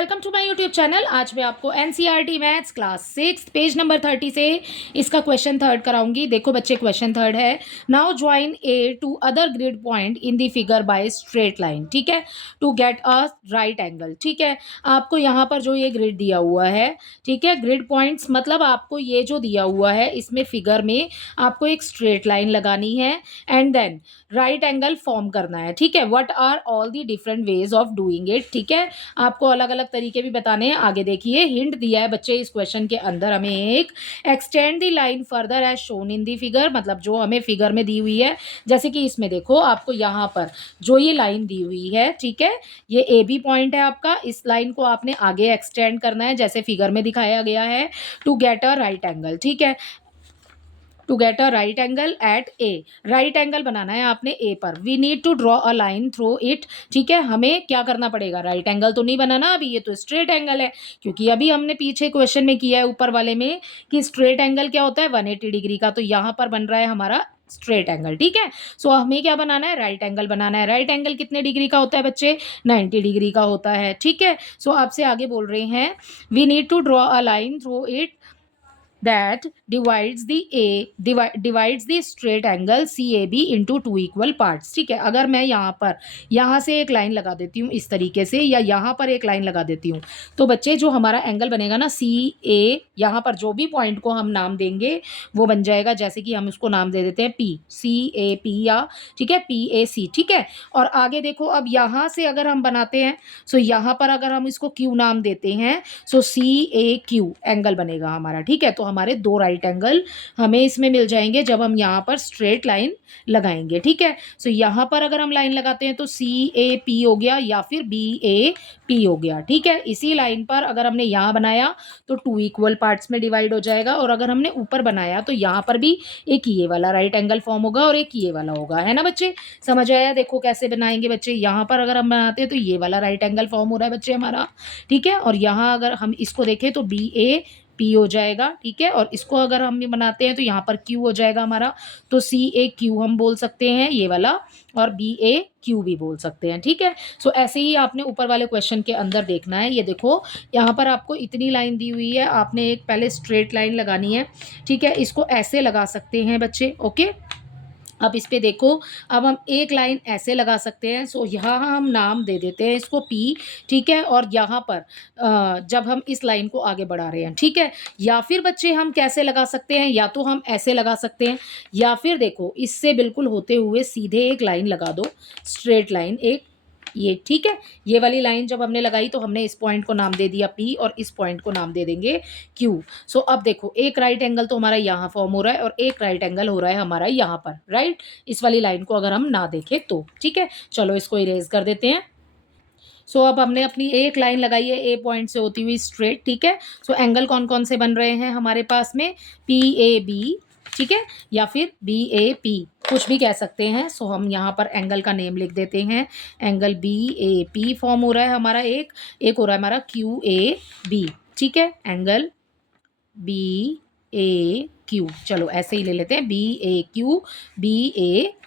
Welcome to my YouTube channel. आज मैं आपको NCERT maths class 6 page number 30 से इसका क्वेश्चन थर्ड कराऊंगी। देखो बच्चे, क्वेश्चन थर्ड है, now join a two other grid point in the figure by straight line. ठीक है, to get a right angle. ठीक है, आपको यहाँ पर जो ये ग्रिड दिया हुआ है, ठीक है, ग्रिड पॉइंट्स मतलब आपको ये जो दिया हुआ है इसमें फिगर में आपको एक स्ट्रेट लाइन लगानी है and then right angle form करना है। ठीक है, what are all the different ways of doing it. ठीक है, आपको अलग अलग तरीके भी बताने हैं। आगे देखिए, हिंट दिया है बच्चे इस क्वेश्चन के अंदर हमें एक, extend the line further as shown in the figure, मतलब जो हमें फिगर में दी हुई है। जैसे कि इसमें देखो, आपको यहाँ पर जो ये लाइन दी हुई है, ठीक है, ये ए बी पॉइंट है आपका, इस लाइन को आपने आगे एक्सटेंड करना है जैसे फिगर में दिखाया गया है, to get a right angle. ठीक है, to get a right angle at A, right angle बनाना है आपने ए पर। We need to draw a line through it. ठीक है, हमें क्या करना पड़ेगा, राइट एंगल तो नहीं बनाना अभी, ये तो स्ट्रेट एंगल है, क्योंकि अभी हमने पीछे क्वेश्चन में किया है ऊपर वाले में कि स्ट्रेट एंगल क्या होता है 180 डिग्री का, तो यहाँ पर बन रहा है हमारा स्ट्रेट एंगल। ठीक है, सो हमें क्या बनाना है, राइट एंगल बनाना है। राइट एंगल कितने डिग्री का होता है बच्चे, 90 डिग्री का होता है। ठीक है, सो आपसे आगे बोल रहे हैं, we need to draw a line through it that divides the straight angle CAB into two equal parts। ठीक है, अगर मैं यहाँ से एक लाइन लगा देती हूँ इस तरीके से, या यहाँ पर एक लाइन लगा देती हूँ, तो बच्चे जो हमारा एंगल बनेगा ना CA, यहाँ पर जो भी पॉइंट को हम नाम देंगे वो बन जाएगा, जैसे कि हम उसको नाम दे देते हैं PCAP, या ठीक है PAC। ठीक है, और आगे देखो, अब यहाँ से अगर हम बनाते हैं, सो यहाँ पर अगर हम इसको Q नाम देते हैं, सो CAQ एंगल बनेगा हमारा। ठीक है, तो हमारे दो राइट एंगल हमें इसमें मिल जाएंगे जब हम यहाँ पर स्ट्रेट लाइन लगाएंगे। ठीक है, सो यहाँ पर अगर हम लाइन लगाते हैं तो CAP हो गया या फिर BAP हो गया। ठीक है, इसी लाइन पर अगर हमने यहाँ बनाया तो टू इक्वल पार्ट्स में डिवाइड हो जाएगा, और अगर हमने ऊपर बनाया तो यहाँ पर भी एक ये वाला राइट एंगल फॉर्म होगा और एक ये वाला होगा, है ना बच्चे। समझ आया? देखो कैसे बनाएंगे बच्चे, यहाँ पर अगर हम बनाते हैं तो ये वाला राइट एंगल फॉर्म हो रहा है बच्चे हमारा। ठीक है, और यहाँ अगर हम इसको देखें तो BAP हो जाएगा। ठीक है, और इसको अगर हम बनाते हैं तो यहाँ पर Q हो जाएगा हमारा, तो CAQ हम बोल सकते हैं ये वाला, और BAQ भी बोल सकते हैं। ठीक है, सो ऐसे ही आपने ऊपर वाले क्वेश्चन के अंदर देखना है। ये देखो, यहाँ पर आपको इतनी लाइन दी हुई है, आपने एक पहले स्ट्रेट लाइन लगानी है। ठीक है, इसको ऐसे लगा सकते हैं बच्चे। ओके, अब इस पे देखो, अब हम एक लाइन ऐसे लगा सकते हैं। सो यहाँ हम नाम दे देते हैं इसको P। ठीक है, और यहाँ पर जब हम इस लाइन को आगे बढ़ा रहे हैं, ठीक है, या फिर बच्चे हम कैसे लगा सकते हैं, या तो हम ऐसे लगा सकते हैं, या फिर देखो इससे बिल्कुल होते हुए सीधे एक लाइन लगा दो, स्ट्रेट लाइन एक, ये। ठीक है, ये वाली लाइन जब हमने लगाई तो हमने इस पॉइंट को नाम दे दिया P और इस पॉइंट को नाम दे देंगे Q। सो अब देखो, एक राइट एंगल तो हमारा यहाँ फॉर्म हो रहा है और एक राइट एंगल हो रहा है हमारा यहाँ पर, राइट, इस वाली लाइन को अगर हम ना देखें तो। ठीक है, चलो इसको इरेज कर देते हैं। सो अब हमने अपनी एक लाइन लगाई है ए पॉइंट से होती हुई स्ट्रेट। ठीक है, सो एंगल कौन कौन से बन रहे हैं हमारे पास में, PAB, ठीक है, या फिर BAP, कुछ भी कह सकते हैं। सो हम यहाँ पर एंगल का नेम लिख देते हैं, एंगल BAP फॉर्म हो रहा है हमारा, एक हो रहा है हमारा QAB। ठीक है, एंगल BAQ, चलो ऐसे ही ले लेते हैं, BAQ BAP।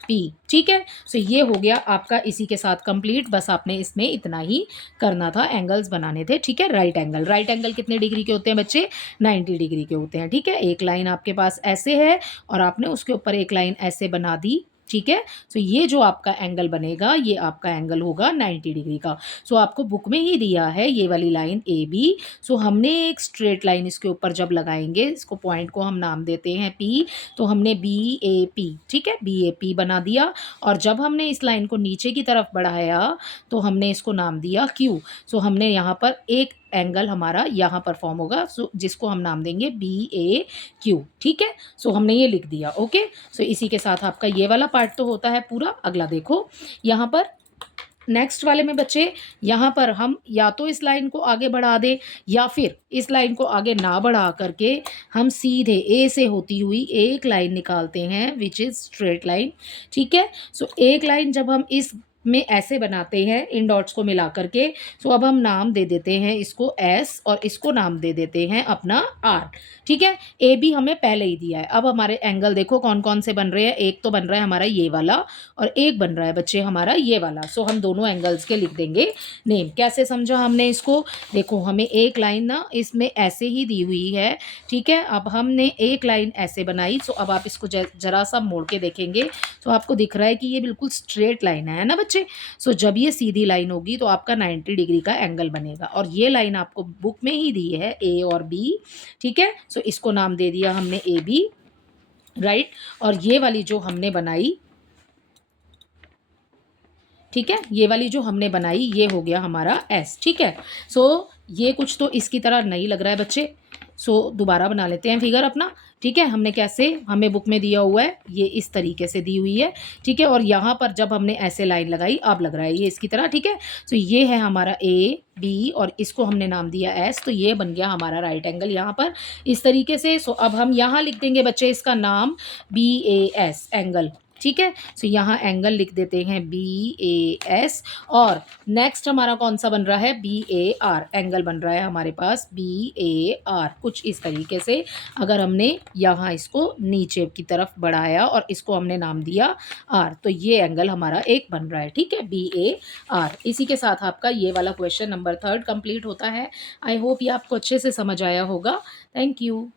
ठीक है, सो ये हो गया आपका इसी के साथ कंप्लीट। बस आपने इसमें इतना ही करना था, एंगल्स बनाने थे। ठीक है, राइट एंगल कितने डिग्री के होते हैं बच्चे, 90 डिग्री के होते हैं। ठीक है, एक लाइन आपके पास ऐसे है और आपने उसके ऊपर एक लाइन ऐसे बना दी। ठीक है, सो ये जो आपका एंगल बनेगा ये आपका एंगल होगा 90 डिग्री का। सो आपको बुक में ही दिया है ये वाली लाइन AB। सो हमने एक स्ट्रेट लाइन इसके ऊपर जब लगाएंगे, इसको पॉइंट को हम नाम देते हैं P, तो हमने BAP, ठीक है, BAP बना दिया, और जब हमने इस लाइन को नीचे की तरफ बढ़ाया तो हमने इसको नाम दिया Q। सो हमने यहाँ पर एक एंगल हमारा यहाँ पर फॉर्म होगा, सो जिसको हम नाम देंगे BAQ। ठीक है, सो हमने ये लिख दिया। ओके, सो इसी के साथ आपका ये वाला पार्ट तो होता है पूरा। अगला देखो, यहाँ पर नेक्स्ट वाले में बच्चे, यहाँ पर हम या तो इस लाइन को आगे बढ़ा दें या फिर इस लाइन को आगे ना बढ़ा करके हम सीधे ए से होती हुई एक लाइन निकालते हैं, विच इज़ स्ट्रेट लाइन। ठीक है, सो एक लाइन जब हम इस में ऐसे बनाते हैं इन डॉट्स को मिला करके। सो अब हम नाम दे देते हैं इसको एस और इसको नाम दे देते हैं अपना आर। ठीक है, ए बी हमें पहले ही दिया है। अब हमारे एंगल देखो कौन कौन से बन रहे हैं। एक तो बन रहा है हमारा ये वाला और एक बन रहा है बच्चे हमारा ये वाला। सो हम दोनों एंगल्स के लिख देंगे नेम। कैसे समझा हमने इसको, देखो हमें एक लाइन ना इसमें ऐसे ही दी हुई है। ठीक है, अब हमने एक लाइन ऐसे बनाई। सो अब आप इसको जरा सा मोड़ के देखेंगे तो आपको दिख रहा है कि ये बिल्कुल स्ट्रेट लाइन है ना बच्चे। सो जब ये सीधी लाइन होगी तो आपका 90 डिग्री का एंगल बनेगा। और ये लाइन आपको बुक में ही दी है ए और बी। ठीक है, सो इसको नाम दे दिया हमने ए बी, राइट। और ये वाली जो हमने बनाई, ठीक है, ये वाली जो हमने बनाई ये हो गया हमारा एस। ठीक है, सो ये कुछ तो इसकी तरह नहीं लग रहा है बच्चे। सो दोबारा बना लेते हैं फिगर अपना। ठीक है, हमने कैसे, हमें बुक में दिया हुआ है ये इस तरीके से दी हुई है। ठीक है, और यहाँ पर जब हमने ऐसे लाइन लगाई अब लग रहा है ये इसकी तरह। ठीक है, सो ये है हमारा ए बी और इसको हमने नाम दिया एस। तो ये बन गया हमारा राइट एंगल यहाँ पर इस तरीके से। सो अब हम यहाँ लिख देंगे बच्चे इसका नाम बी ए एस एंगल। ठीक है, सो यहाँ एंगल लिख देते हैं बी ए एस। और नेक्स्ट हमारा कौन सा बन रहा है, बी ए आर एंगल बन रहा है हमारे पास बी ए आर कुछ इस तरीके से। अगर हमने यहाँ इसको नीचे की तरफ बढ़ाया और इसको हमने नाम दिया आर तो ये एंगल हमारा एक बन रहा है। ठीक है, बी ए आर। इसी के साथ आपका ये वाला क्वेश्चन नंबर 3 कंप्लीट होता है। आई होप ये आपको अच्छे से समझ आया होगा। Thank you.